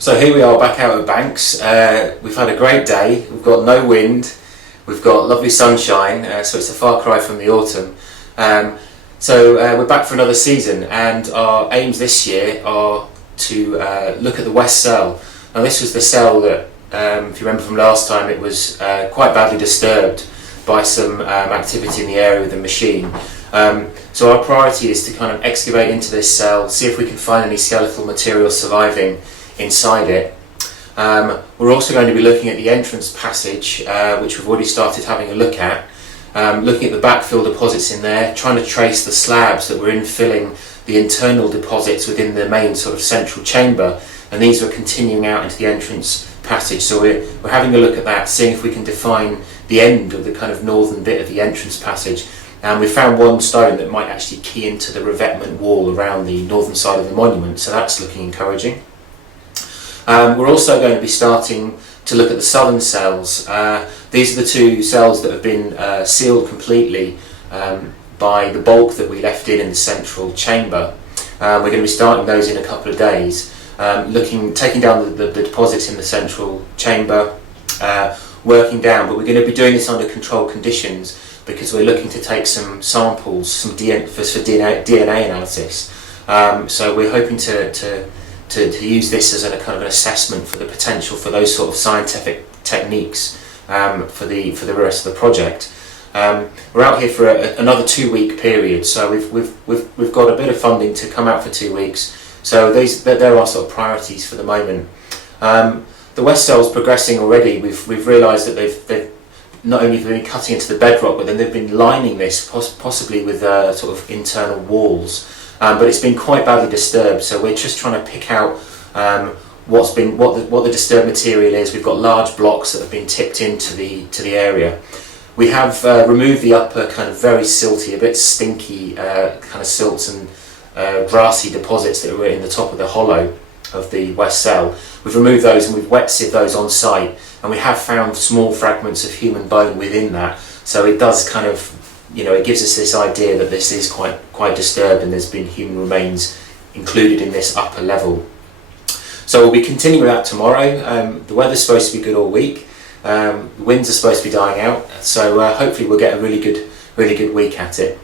So here we are back out at Banks. We've had a great day, we've got no wind, we've got lovely sunshine, so it's a far cry from the autumn. We're back for another season, and our aims this year are to look at the West Cell. Now this was the cell that, if you remember from last time, it was quite badly disturbed by some activity in the area with the machine. So our priority is to kind of excavate into this cell, see if we can find any skeletal material surviving inside it. We're also going to be looking at the entrance passage, which we've already started having a look at, looking at the backfill deposits in there, trying to trace the slabs that were infilling the internal deposits within the main sort of central chamber, and these are continuing out into the entrance passage. So we're having a look at that, seeing if we can define the end of the kind of northern bit of the entrance passage. And we found one stone that might actually key into the revetment wall around the northern side of the monument, so that's looking encouraging. We're also going to be starting to look at the southern cells. These are the two cells that have been sealed completely by the bulk that we left in the central chamber. We're going to be starting those in a couple of days, taking down the deposits in the central chamber, working down, but we're going to be doing this under controlled conditions because we're looking to take some samples, some DNA analysis. So we're hoping to use this as a kind of an assessment for the potential for those sort of scientific techniques for the rest of the project. We're out here for another 2-week period, so we've got a bit of funding to come out for 2 weeks. So there are sort of priorities for the moment. The West Cell's progressing already. We've realised that they've not only been cutting into the bedrock, but then they've been lining this possibly with sort of internal walls. But it's been quite badly disturbed, so we're just trying to pick out what the disturbed material is. We've got large blocks that have been tipped into the area. We have removed the upper kind of very silty, a bit stinky kind of silts and grassy deposits that were in the top of the hollow of the West Cell. We've removed those and we've wet sieved those on site, and we have found small fragments of human bone within that. So it does kind of, it gives us this idea that this is quite disturbed and there's been human remains included in this upper level. So we'll be continuing with that tomorrow. The weather's supposed to be good all week. The winds are supposed to be dying out, so hopefully we'll get a really good week at it.